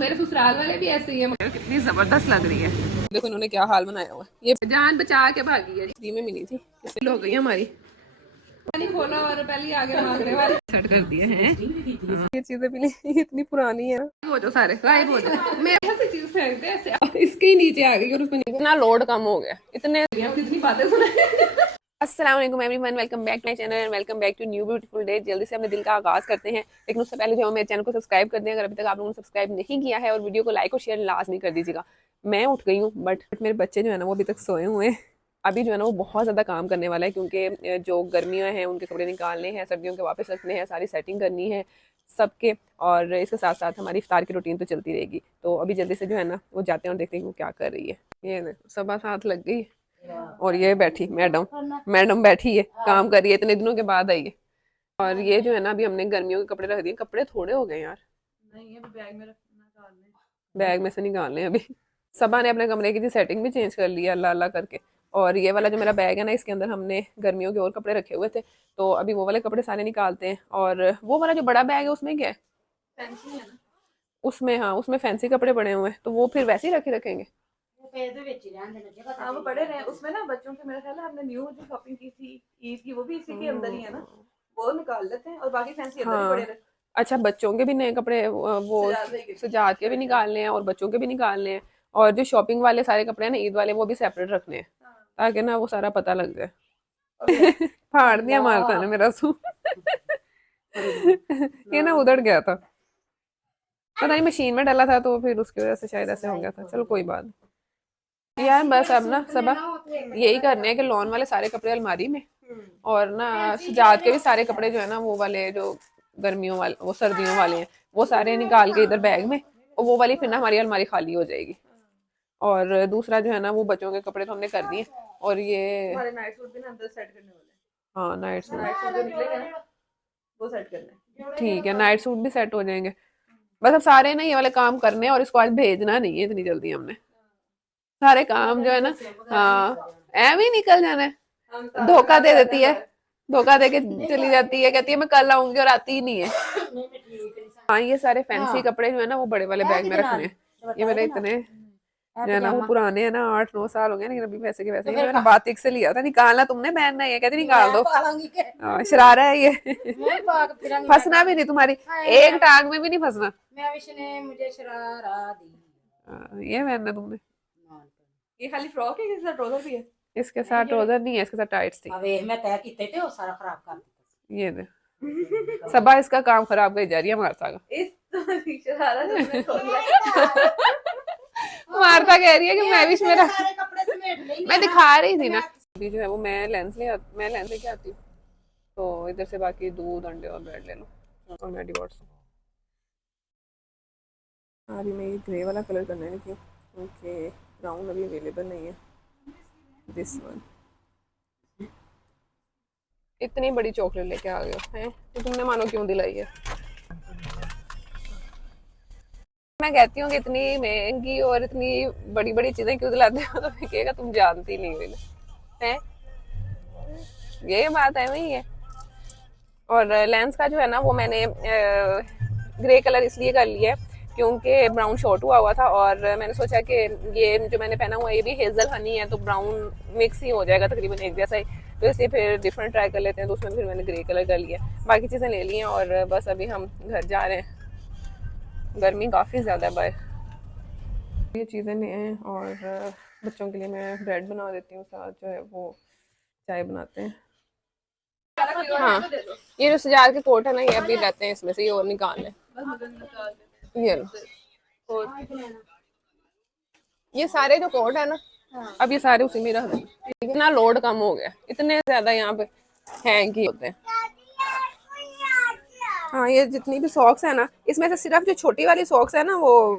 मेरे ससुराल वाले भी ऐसे ही है। कितनी जबरदस्त लग रही है, देखो इन्होंने क्या हाल बनाया हुआ है। ये जान बचा के भागी है, फ्री में मिली थी, कितनी हो गई हमारी। नहीं खोला और पहले आगे मांगने वाले सेट कर दिए हैं। ये चीजें भी इतनी पुरानी है, वो जो सारे गायब हो जाए। मैं ऐसी चीज फेंकते ऐसे इसके ही नीचे आ गई और उसमें इतना लोड कम हो गया, इतने कितनी बातें सुने। अस्सलाम वालेकुम everyone, welcome back my channel and welcome back to new beautiful day. जल्दी से अपने दिन का आगाज करते हैं, लेकिन उससे पहले जो मेरे चैनल को सब्सक्राइब कर दें अगर अभी तक आप लोगों ने सब्सक्राइब नहीं किया है, और वीडियो को लाइक और शेयर लाजमी कर दीजिएगा। मैं उठ गई हूँ बट मेरे बच्चे जो है ना वो अभी तक सोए हुए हैं। अभी जो है ना वो बहुत ज़्यादा काम करने वाला है, क्योंकि जो गर्मियाँ हैं उनके कपड़े निकालने हैं, सर्दियों के वापस रखने हैं, सारी सेटिंग करनी है सबके। और इसके साथ साथ हमारी इफ्तार की रूटीन तो चलती रहेगी। तो अभी जल्दी से जो है ना वो जाते हैं और देखते हैं वो क्या कर रही है। ये सब साथ लग गई और ये बैठी मैडम, मैडम बैठी है काम कर रही है, इतने दिनों के बाद आई है। और ये जो है ना अभी हमने गर्मियों के कपड़े रख दिए, कपड़े थोड़े हो गए यार। नहीं है बैग में निकालने, बैग में से निकालने अभी। सबा ने अपने कमरे की सेटिंग भी चेंज कर लिया अल्लाह अल्लाह करके। और ये वाला जो मेरा बैग है ना इसके अंदर हमने गर्मियों के और कपड़े रखे हुए थे, तो अभी वो वाले कपड़े सारे निकालते हैं। और वो वाला जो बड़ा बैग है उसमें क्या है, फैंसी है ना उसमें, हाँ उसमें फैंसी कपड़े पड़े हुए हैं, तो वो फिर वैसे ही रखे रखेंगे। हाँ वो पड़े रहे उसमें ना, बच्चों के मेरा ख्याल है हमने न्यू जो शॉपिंग की थी ईद की वो भी इसी के अंदर ही है ना, वो निकाल लेते हैं और बाकी फैंसी अंदर ही पड़े रहे। अच्छा बच्चों के भी नए कपड़े वो सजाद के भी निकालने हैं और बच्चों के भी निकालने हैं, और जो शॉपिंग वाले सारे कपड़े हैं ना ईद वाले वो भी सेपरेट रखने हैं, ताकि ना वो सारा पता लग जाए। फाड़ दिया मारता ने मेरा सूट। ये ना उधड़ गया था, पता नहीं मशीन में डाला था तो फिर उसकी वजह से शायद ऐसे हो गया था। चलो कोई बात नहीं। यार बस अब ना सब यही करने हैं कि लॉन वाले सारे कपड़े अलमारी में, और ना सजाद के भी सारे कपड़े जो है ना वो वाले जो गर्मियों वाले वो सर्दियों वाले हैं वो सारे निकाल के इधर बैग में, और वो वाली फिर ना हमारी अलमारी खाली हो जाएगी। और दूसरा जो है ना वो बच्चों के कपड़े तो हमने कर दिए, और ये हमारे नाइट सूट भी ना अंदर सेट करने वाले हैं। हाँ नाइट सूट जो निकलेगा ना वो सेट करना है। ठीक है नाइट सूट भी सेट हो जाएंगे। बस अब सारे ना ये वाले काम करने हैं, और इसको आज भेजना नहीं है इतनी जल्दी हमने सारे काम जो है ना। हाँ एम ही निकल जाना है, धोखा दे देती है, धोखा दे के चली जाती है, कहती है मैं कल आऊंगी और आती ही नहीं है। हाँ ये सारे फैंसी कपड़े जो है ना वो बड़े वाले बैग में रखने हैं। ये मेरे इतने जो है ना वो पुराने हैं ना, 8-9 साल हो गए, लेकिन अभी वैसे के वैसे मैंने बातिक से लिया था। निकालना तुमने पहनना है, कहती निकाल दो। शरारा है ये। फंसना भी नहीं तुम्हारी एक टांग में भी नहीं फंसना। मुझे शरारा दी ये पहनना तुमने। ये खाली फ्रॉक है, इसके साथ ट्राउजर भी है। इसके साथ ट्राउजर नहीं है, इसके साथ टाइट्स थी। अबे मैं तय कीते थे वो सारा खराब कर दिया ये दे। सबा इसका काम खराब कर जा रही है मारता का। इस शरारा जो तुमने खोला। मारता कह रही है कि मैं भी मेरा मैं दिखा रही थी ना। अभी जो है वो मैं लेंस लेके आती हूँ, तो इधर से बाकी दूध अंडे और ब्रेड ले लो और मैं डिवोर्स। अभी मैं ये ग्रे वाला कलर करने लगी हूँ क्योंकि ब्राउन अभी अवेलेबल नहीं है। दिस वन इतनी बड़ी चॉकलेट लेके आ गए हो हैं, तो तुमने मानो क्यों दिलाई है। मैं कहती हूँ कि इतनी महंगी और इतनी बड़ी बड़ी चीजें क्यों दिलाते हो, तो कहेगा तुम जानती नहीं हो है, ये बात है वही है। और लेंस का जो है ना वो मैंने ग्रे कलर इसलिए कर लिया है क्योंकि ब्राउन शॉर्ट हुआ था, और मैंने सोचा कि ये जो मैंने पहना हुआ है ये भी हेजल हनी है, तो ब्राउन मिक्स ही हो जाएगा तकरीबन एक जैसा ही, तो इसलिए फिर डिफरेंट ट्राई कर लेते हैं। तो उसमें फिर मैंने ग्रे कलर कर लिया, बाकी चीज़ें ले ली हैं। और बस अभी हम घर जा रहे हैं, गर्मी काफ़ी ज़्यादा है बाहर। ये चीज़ें ले हैं, और बच्चों के लिए मैं ब्रेड बना देती हूँ, साथ जो है वो चाय बनाते हैं। हाँ ये जो सजाद के कोट है ना ये अभी रहते हैं इसमें से, ये और निकाल लें। ये लो ये सारे जो कोट है ना अब ये सारे उसी में रख दें। इतना लोड कम हो गया, इतने ज्यादा यहाँ पे हैंग ही होते हैं। हाँ ये जितनी भी सॉक्स है ना इसमें से सिर्फ जो छोटी वाली सॉक्स है ना वो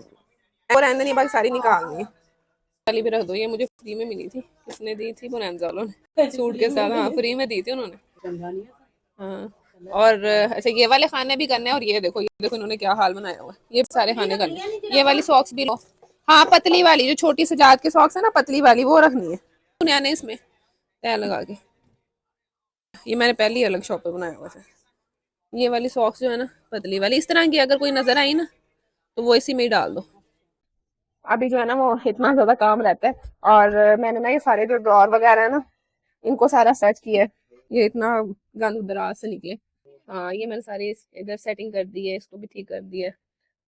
रहने नहीं, बाकी सारी निकालनी है। वाली भी रख दो, ये मुझे फ्री में मिली थी, किसने दी थी, बोनैंजा वालों ने सूट के साथ। हाँ फ्री में दी थी उन्होंने। हाँ और अच्छा ये वाले खाने भी करने हैं, और ये देखो इन्होंने क्या हाल बनाया हुआ है, ये सारे खाने करने हैं। ये वाली सॉक्स भी लो, हाँ पतली वाली जो छोटी सजाद की सॉक्स है ना पतली वाली वो रखनी है। ने इसमें तय लगा के, ये मैंने पहले अलग शॉप पे बनाया हुआ था। ये वाली सॉक्स जो है ना पतली वाली इस तरह की अगर कोई नजर आई ना तो वो इसी में ही डाल दो। अभी जो है ना वो इतना ज्यादा काम रहता है, और मैंने ना ये सारे जो ड्रॉर वगैरह है ना, इनको सारा सेट किया है। ये इतना गंद दराज से निकले। हाँ, ये मैंने सारी इधर सेटिंग कर दी है, इसको भी ठीक कर दिया है।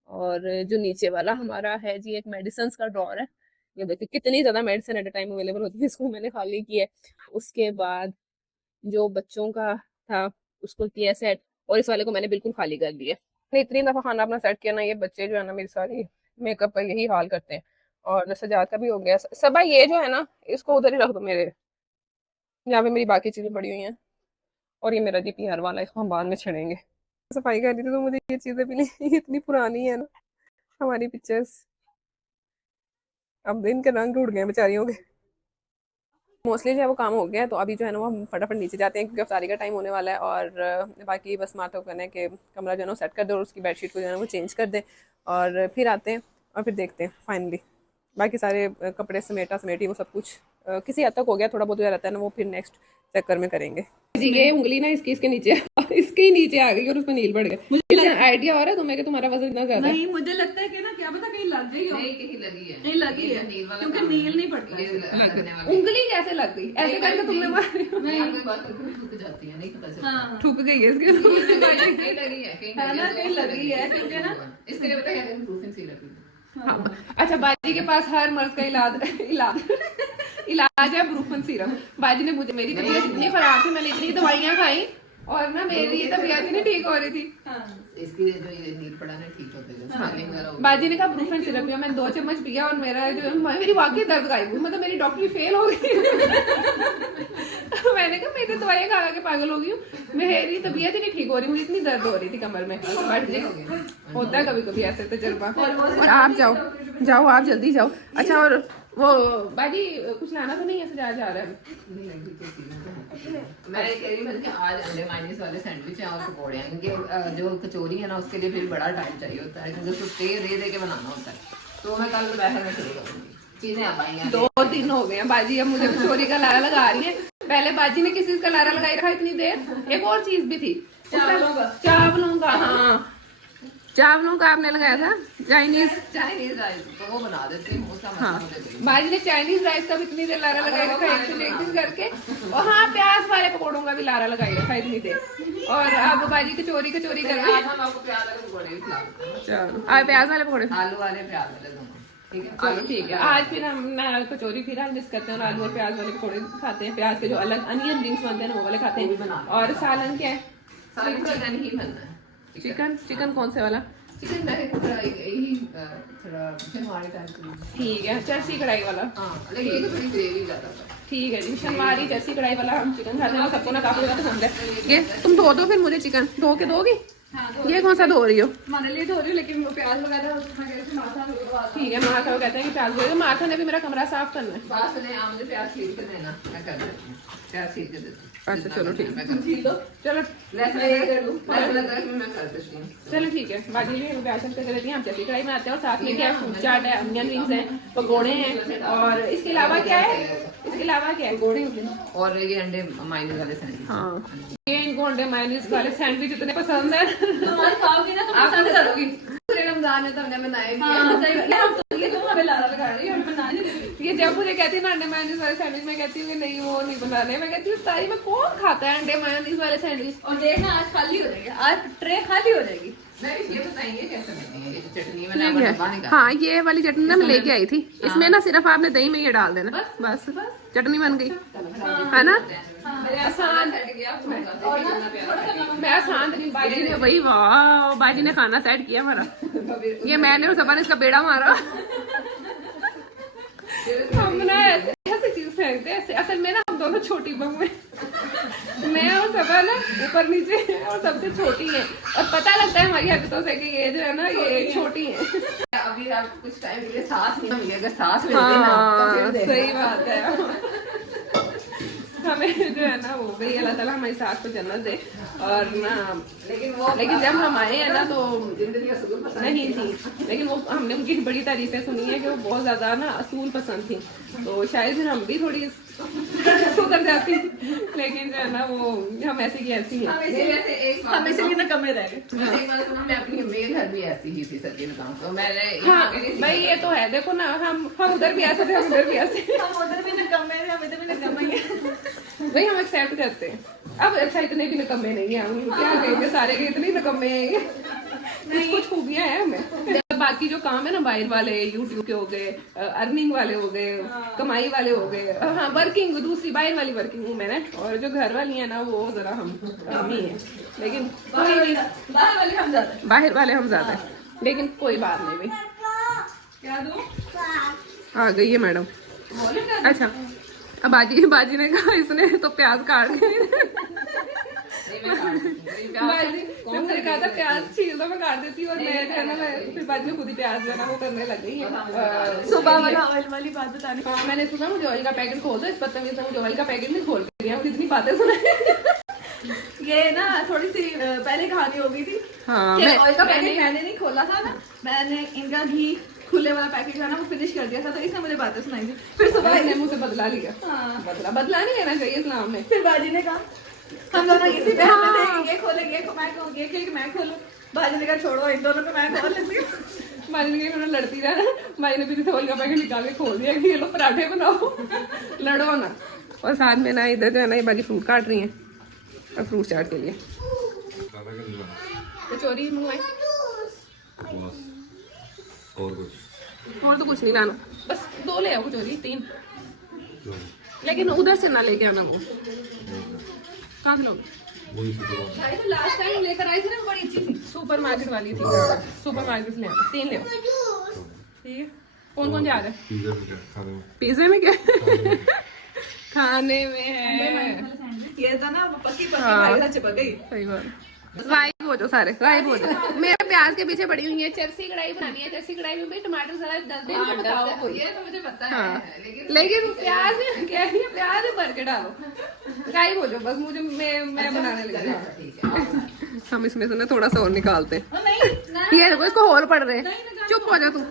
और जो नीचे वाला हमारा है जी, एक मेडिसिन का ड्रॉर है। ये देखिए कितनी ज्यादा medicine at a time available होती है, इसको मैंने खाली किया है। उसके बाद जो बच्चों का था उसको किया सेट, और इस वाले को मैंने बिल्कुल खाली कर दिया। मैंने इतनी दफा खाना अपना सेट किया ना, ये बच्चे जो है ना मेरी सारी मेकअप का यही हाल करते हैं। और सजाद का भी हो गया सबा। ये जो है ना, इसको उधर ही रख दो मेरे, यहाँ पे मेरी बाकी चीजें पड़ी हुई हैं। और ये मेरा DPR वाला है, इसको हम बाद में छेड़ेंगे। सफाई कर रही थी तो मुझे ये चीजें भी नहीं ये इतनी पुरानी है ना हमारी पिक्चर्स, अब इनके रंग उड़ गए बेचारियों के। मोस्टली जो है वो काम हो गया है, तो अभी जो है ना वो हम फटाफट नीचे जाते हैं क्योंकि अफ्तारी का टाइम होने वाला है। और बाकी बस माता को कहना है कि कमरा जो है ना सेट कर दे और उसकी बेडशीट को जो है ना वो चेंज कर दे, और फिर आते हैं और फिर देखते हैं फाइनली। बाकी सारे कपड़े समेटा समेटी वो सब कुछ किसी हद तक हो गया, थोड़ा बहुत जो रहता है ना वो फिर नेक्स्ट चक्कर में करेंगे जी। ये उंगली ना इसकी इसके नीचे इसके ही नीचे आ गई और उसमें नील बढ़ गए। मुझे आइडिया हो रहा है तुम्हें कि तुम्हारा वजन इतना ज्यादा है? नहीं, मुझे लगता है कि ना क्या पता कहीं लग गई हो। नहीं, कहीं लगी है, नहीं लगी है, नील वाला क्योंकि काम नील नहीं पड़ता ये है। लगने वाली उंगली कैसे लग गई ऐसे करके तुमने मारी? नहीं, आपकी बात करके ठुक जाती है, नहीं पता चलता। हाँ, ठुक गई है इसके कहीं लगी है, कहीं है ना, कहीं लगी है, क्योंकि ना इसके लिए पता है प्रूफिंग सी लगी। हाँ। अच्छा, बाजी के पास हर मर्ज का इलाज है ब्रूफन सीरम। बाजी ने मुझे, मेरी तबीयत इतनी खराब थी, मैंने इतनी दवाइयां खाई और ना मेरी तबीयत ही नहीं ठीक हो रही थी। इसकी जो ये नील पड़ा ना ठीक होते गए, स्वेलिंग वगैरह हो गई। बाजी ने कहा ब्रूफन सिरप पिया, मैंने 2 चम्मच पिया और मेरा जो है मेरी वाकई दर्द गायब हुई, मतलब मेरी डॉक्टरी फेल हो गई। मैंने कहा मैं तो दवाइयां खा के पागल हो गई हूँ, मेरी तबीयत ही नहीं ठीक हो रही, मुझे इतनी दर्द हो रही थी कमर में। बट होता है कभी कभी ऐसे तजुर्बा। और आप जाओ जाओ, आप जल्दी जाओ। अच्छा, और वो बाजी कुछ लाना तो नहीं है, सजा जा रहा है? मैं कह रही हूँ कि आज अंडे माइनीस वाले सैंडविच हैं और पकौड़े हैं, इनके जो कचौरी है ना उसके लिए फिर बड़ा टाइम चाहिए होता है क्योंकि उसको स्टे दे के बनाना होता है। तो मैं कल दोपहर में शुरू करूँगी, चीजें आ पाएंगी। 2 दिन हो गए हैं बाजी अब मुझे कचौरी का लारा लगा रही है। पहले बाजी ने किसी का लारा लगाई रखा इतनी देर। एक और चीज भी थी, चावलों का। हाँ, चावलों का आपने लगाया था, चाइनीज राइस तो वो बना देते हैं उसका हाँ, मतलब बाजी ने चाइनीज राइस का भी इतनी देर लारा लगाई रखा है, एक दिन करके। और हाँ, प्याज वाले पकौड़ों का भी लारा लगाई रखा है इतनी देर। और अब बाजी कचौरी कर रही है। हम आपको प्याज वाले पकौड़े भी खिलाते हैं। चलो, आज प्याज वाले पकौड़े, आलू वाले प्याज वाले दोनों, ठीक है? चलो ठीक है। आज फिर हम कचौरी फिर हम मिस करते हैं और आलू और प्याज वाले पकौड़े खाते हैं। प्याज के जो अलग अनियन रिंग्स बनते हैं वो वाले खाते हैं। और सालन क्या है? चिकन ही बनना है। चिकन कौन से वाला? चिकन यही थोड़ा शनिवारी टाइप। ठीक है, चरसी कढ़ाई वाला। हाँ, लेकिन ये तो थोड़ी ग्रेवी ज्यादा है। ठीक है जी, शनिवारी चरसी कढ़ाई वाला हम चिकन खाते हैं, सबको ना काफी ज्यादा पसंद है। ये तुम धो दो फिर मुझे चिकन धो के दोगी? ये कौन सा धो रही हो? हमारे लिए धो रही हूँ, लेकिन वो प्याज वगैरह ठीक है, माथा को कहते हैं कि प्याज धो। माथा ने भी मेरा कमरा साफ करना है। बात सुने, आप मुझे प्याज छील के देना, मैं कर देती हूँ। प्याज छील के देती हूँ। अच्छा चलो ठीक है, छील दो। चलो लहसुन अदरक मैं कर देती हूँ। चलो ठीक है। बाजी भी प्याज करके देती हैं, हम चरसी कढ़ाई बनाते हैं। और साथ में क्या है, फ्रूट चाट है, अनियन रिंग्स हैं, पकौड़े हैं। और इसके अलावा क्या है? इसके अलावा क्या है? पकौड़े और ये अंडे माइनीस वाले सैंडविच। हाँ, ये इनको अंडे मायोनीज वाले सैंडविच इतने पसंद है। तुम्हारी खाओगी ना तो आप पसंद करोगी? पूरे रमजान में तो हमने बनाए भी हैं। सही बात है, हम तो ये तुम हमें लारा लगा रही हो, हमें बनाने नहीं देती। ये जब मुझे कहती है ना अंडे मायोनीज वाले सैंडविच, मैं कहती हूँ कि नहीं वो नहीं बनाने। मैं कहती हूँ तारी में कौन खाता है अंडे मायोनीज वाले सैंडविच? और देखना आज खाली हो जाएगी, आज ट्रे खाली हो जाएगी। मैं ये बताएंगे कैसे बनेंगे ये चटनी मैंने आपको डब्बा निकाला। हाँ, ये वाली चटनी ना मैं लेके आई थी। इसमें ना सिर्फ आपने दही में ये डाल देना, बस चटनी बन गई, है ना? आसान, मैं आसान तरीन। बाजी ने वही, वाह, बाजी ने खाना सेट किया हमारा। ये मैंने और सबा ने इसका बेड़ा मारा। हम ना ऐसे चीज फेंकते हैं ऐसे। असल में ना हम दोनों छोटी बहू हैं, मैं और सबा ना ऊपर नीचे और सबसे छोटी है। और पता लगता है हमारी हरकतों से कि ये जो है ना ये छोटी है। अभी आप कुछ टाइम के लिए सांस नहीं मिलेगा, सांस मिलती ना तो सही बात है। हमें जो है ना वो भी अल्लाह ताला हमारी सास को जन्नत दे। और ना लेकिन जब हम आए हैं ना तो जिंदगी असूल पसंद नहीं थी, लेकिन वो हमने उनकी बड़ी तारीफें सुनी है कि वो बहुत ज्यादा ना असूल पसंद थी। तो शायद फिर हम भी थोड़ी सुधर जाती, लेकिन जो है ना वो हम ऐसी की ऐसी है। वैसे एक हम इसीलिए ना कमे रह गए। एक बार सुना, मैं अपनी अम्मी के घर भी ऐसी ही थी, सच्ची बताऊं तो मैंने हाँ भाई ये तो है, देखो ना हम उधर भी ऐसे थे, हम उधर भी ऐसे। हम उधर भी ना कमे थे, हम इधर भी ना कमेंगे। भाई हम एक्सेप्ट करते हैं। अब अच्छा इतने भी निकम्मे नहीं है हम, क्या कहेंगे सारे के इतने निकम्मे हैं, कुछ खूबियां हैं हमें। बाकी जो काम है ना बाहर वाले, यूट्यूब के हो गए, अर्निंग वाले हो गए, कमाई वाले हो गए, हाँ वर्किंग दूसरी बाहर वाली वर्किंग हूँ मैंने, और जो घर वाली है ना वो जरा हम कम ही है, लेकिन कोई नहीं, बाहर वाले हम ज्यादा हैं। बाहर वाले हम ज्यादा हैं, लेकिन कोई बात नहीं भाई। क्या दूं? आ गई है मैडम। अच्छा अब बाजी ने कहा इसने तो प्याज काट के कौन से कहा था प्याज छील दो, मैं काट देती हूँ, और मैं जो है ना मैं फिर बाद में खुद ही प्याज जो है ना वो करने लग गई है। सुबह वाला ऑयल वाली बात बताने। हाँ मैंने सोचा मुझे ऑयल का पैकेट खोल दो, इस बदतमीज ने मुझे ऑयल का पैकेट नहीं खोल के दिया, मुझे इतनी बातें सुनाई। ये ना थोड़ी सी पहले कहानी हो गई थी। हाँ कि ऑयल का पैकेट मैंने नहीं खोला था ना, मैंने इनका घी खुले वाला पैकेट था ना वो फिनिश कर दिया था, तो इसने मुझे बातें सुनाई थी। फिर सुबह ने मुझसे बदला लिया। हाँ। बदला नहीं लेना चाहिए इस्लाम में। फिर बाजी ने कहा हम दोनों इसी बहन में थे, ये खोलेंगे मैं खोलूं। बाजी ने कहा छोड़ो इन दोनों को, मैं खोल लेती हूँ। माजी ने कहा लड़ती रहना, माजी ने पीछे से ऑयल का पैकेट निकाल के खोल दिया कि ये लो पराठे बनाओ, लड़ो ना। और साथ में ना इधर जो है ना ये बाजी फ्रूट काट रही है, और फ्रूट चाट के लिए कचौरी मंगवाई, और तो कुछ नहीं लाना, बस 2 ले आओ कचौरी, 3, लेकिन उधर से ना लेके आना। वो कहाँ से लोगे? लास्ट टाइम लेकर आई थी ना, बड़ी अच्छी थी। सुपर मार्केट वाली थी, सुपर मार्केट से ले आओ, 3 ले आओ, ठीक है। कौन कौन जा रहा है? पिज्जे में क्या खाने में है? ये था ना पक्की हाँ। भाई चिपक गई। सही बात। गायब हो जाओ सारे, गायब हो जाओ। मेरे प्याज के पीछे पड़ी हुई है, चरसी कढ़ाई बनानी है, चरसी कढ़ाई में भी टमाटर जरा डाल दे, मुझे बताओ कोई। ये तो मुझे पता हाँ है, लेकिन प्याज कह रही है प्याज भर के डालो, गायब हो जाओ बस। मुझे मैं बनाने लगी। ठीक है। हम इसमें से ना थोड़ा सा और निकालते हैं। नहीं ना, ये देखो इसको होल पड़ रहे हैं। चुप हो जाओ तुम,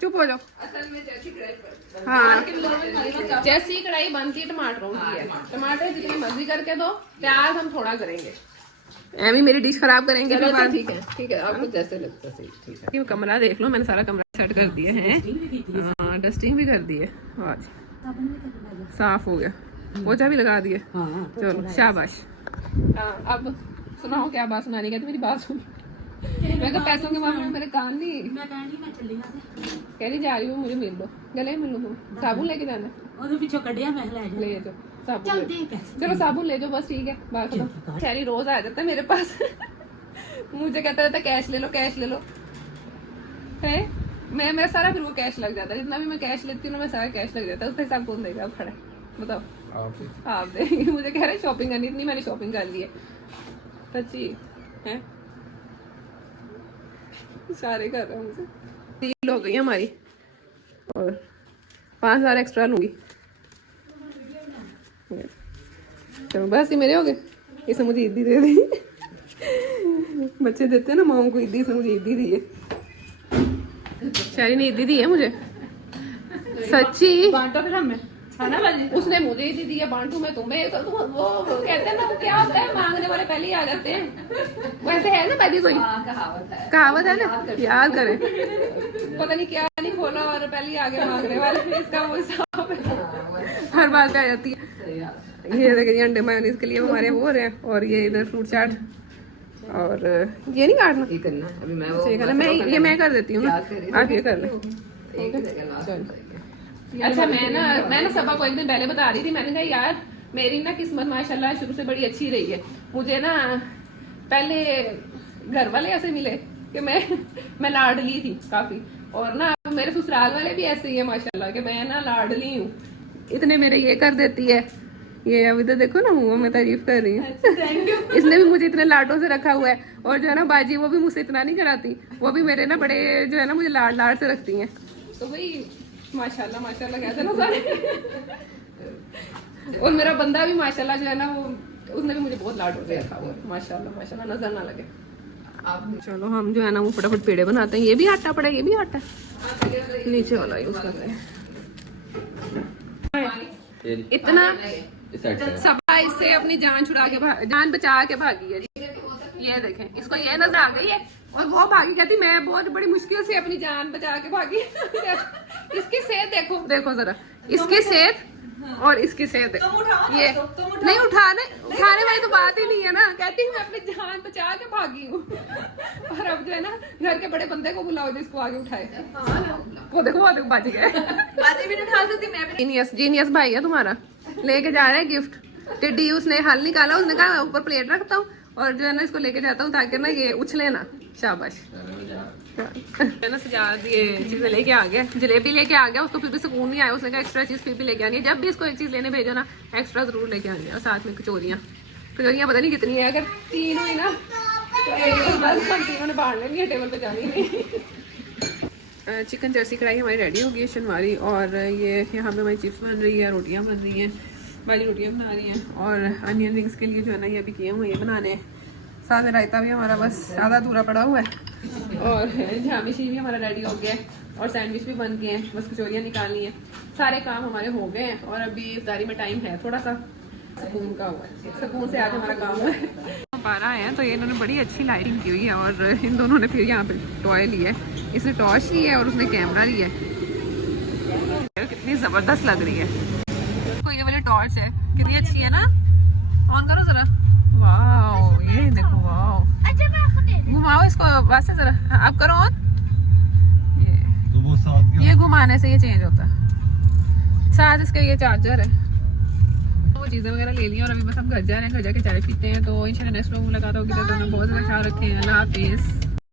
चुप हो जाओ। असल में जैसी कढ़ाई पर हाँ जैसी कढ़ाई बनती है टमाटरों की है, टमाटर जितनी मर्जी करके दो, प्याज हम थोड़ा करेंगे, एमी मेरी डिश खराब करेंगे फिर बाद। ठीक है, आपको जैसे लगता है ठीक है। ये कमरा देख लो, मैंने सारा कमरा सेट कर दिया है, हाँ डस्टिंग भी कर दी है, आज साफ हो गया, पोछा भी लगा दिए। चलो शाबाश। अब सुनाओ क्या बात सुनानी कहती, मेरी बात सुन। मैं कहा पैसों के मामले में मेरे कान नहीं, कह रही जा रही हूँ मुझे मिल दो, गले मिल लो, तुम साबुन लेके जाना, ले जाओ साबुन चलो साबुन ले जाओ बस, ठीक है बात खत्म। खैरी रोज आ जाता है मेरे पास मुझे कहता रहता कैश ले लो, कैश ले लो, है मैं मेरा सारा फिर वो कैश लग जाता है, जितना भी मैं कैश लेती हूँ ना मैं सारा कैश लग जाता है, उसका हिसाब कौन देगा? आप खड़े बताओ, आप देंगे। मुझे कह रहे शॉपिंग करनी, इतनी मैंने शॉपिंग कर ली है सच्ची है, सारे कर रहे हैं मुझे। 3 हो गई हमारी, और 5000 एक्स्ट्रा लूंगी। चलो बस ये मेरे हो गए, इसने मुझे ईदी दे दी बच्चे देते हैं ना माओ को ईदी, इसने मुझे ईदी दी है, शहरी ने ईदी दी है मुझे सच्ची। बांटो फिर हमें, है ना बाजी? उसने मुझे ईदी दी है, बांटू मैं तुम्हें, तो वो कहते हैं ना वो क्या होता है, मांगने वाले पहले ही आ जाते हैं, वैसे है ना बाजी कोई कहावत है ना, याद करें, पता नहीं क्या नहीं खोला और पहले ही आगे मांगने वाले, इसका वो हिसाब है, हर बात पे आ जाती है। ये देखिए अंडे मायोनीज के लिए हमारे वो हो रहे हैं, और ये इधर फ्रूट चाट, और ये नहीं काटना, ये करना है अभी मैं वो सही करना, मैं कर देती हूँ ना, आप ये कर लें। एक जगह लास्ट। अच्छा मैं ना सबा को एक दिन पहले बता रही थी, मैंने कहा यार मेरी ना किस्मत माशाल्लाह शुरू से बड़ी अच्छी रही है, मुझे ना पहले घर वाले ऐसे मिले कि मैं लाडली थी काफी, और ना मेरे ससुराल वाले भी ऐसे ही है माशाल्लाह कि मैं ना लाडली हूँ, इतने मेरे ये कर देती है, ये अब इधर देखो ना मुँह में तारीफ कर रही है इसने भी मुझे इतने लाडों से रखा हुआ है, और जो है ना बाजी वो भी मुझसे इतना नहीं कराती, वो भी मेरे ना बड़े जो है ना मुझे लाड से रखती हैं, तो भाई माशाल्लाह माशाल्लाह कहते ना सारे और मेरा बंदा भी माशाल्लाह जो है ना वो उसने भी मुझे बहुत लाडों से रखा हुआ है, माशाल्लाह माशाल्लाह, नजर ना लगे। आप चलो हम जो है ना वो फटाफट पेड़े बनाते हैं, ये भी आटा पड़ा है, ये भी आटा नीचे वाला यूज करते हैं। इतना इस साइड से सबा इससे अपनी जान छुड़ा के जान बचा के भागी है जी। ये देखें, इसको ये नजर आ गई है और वो भागी, कहती मैं बहुत बड़ी मुश्किल से अपनी जान बचा के भागी। इसकी सेहत देखो, देखो जरा इसकी सेहत और इसकी सेहत देखो। तुम उठाओ ना ये इसको, तुम उठाओ। नहीं उठाने वाली तो बात ही नहीं है ना। कहती हूँ मैं अपनी जान बचा के भागी हूँ। और अब जो है ना घर के बड़े बंदे को बुलाओ जिसको आगे उठाए। वो देखो बच गए। बातें भी नहीं उठा सकती मैं भी। जीनियस भाई है तुम्हारा, लेके जा रहा है गिफ्ट। टिड्डी उसने हल निकाला, उसने कहा ऊपर प्लेट रखता हूँ और जो है ना इसको लेके जाता हूँ ताकि ना ये उछले ना। शाबाश। है ना सजाद ये चीजें लेके आ गया, जलेबी लेके आ गया। उसको फिर भी सुकून नहीं आया, उसने कहा एक्स्ट्रा चीज फिर भी लेके आनी है। जब भी इसको एक चीज लेने भेजो ना एक्स्ट्रा जरूर लेके आनी है। और साथ में कचौरियाँ पता नहीं कितनी है, अगर 3 हुई ना तो बस हम तीनों ने बाहर लेनी है, टेबल पे जानी नहीं। चिकन जर्सी कढ़ाई हमारी रेडी हो गई है शनवारी, और ये यहाँ पे हमारी चिप्स बन रही है, रोटियाँ बन रही हैं, वाली रोटियाँ बना रही हैं, और अनियन रिंग्स के लिए जो है ना ये अभी किए हुए ये बनाने हैं। साथ में रायता भी हमारा बस आधा अधूरा पड़ा हुआ है, और झामिशी भी हमारा रेडी हो गया है, और सैंडविच भी बन गए हैं, बस कचौरियाँ निकालनी है। सारे काम हमारे हो गए हैं और अभी इफ्तारी में टाइम है थोड़ा सा सुकून का हुआ है, सुकून से आज हमारा काम हुआ है। पारा है तो ये इन्होंने बड़ी अच्छी लाइटिंग की हुई है, और इन दोनों ने फिर यहाँ पे टॉय लिया है। इसने टॉर्च ली है और उसने कैमरा लिया है। कितनी ज़बरदस्त लग रही है। तो ये वाली टॉर्च है, कितनी अच्छी है ना। ऑन करो जरा। वाओ ये देखो, वाओ घुमाओ इसको वास्ते जरा। अब करो ऑन। तो वो साथ ये घुमाने से ये चेंज होता है। साथ इसका ये चार्जर है। वो चीज़ें वगैरह ले ली और अभी बस हम घर जा रहे हैं। घर जाके चाय पीते हैं। तो इंशाल्लाह नेक्स्ट व्लॉग में मुलाकात होगी। तो बहुत ज़्यादा ख्याल रखें। अल्लाह हाफिज़।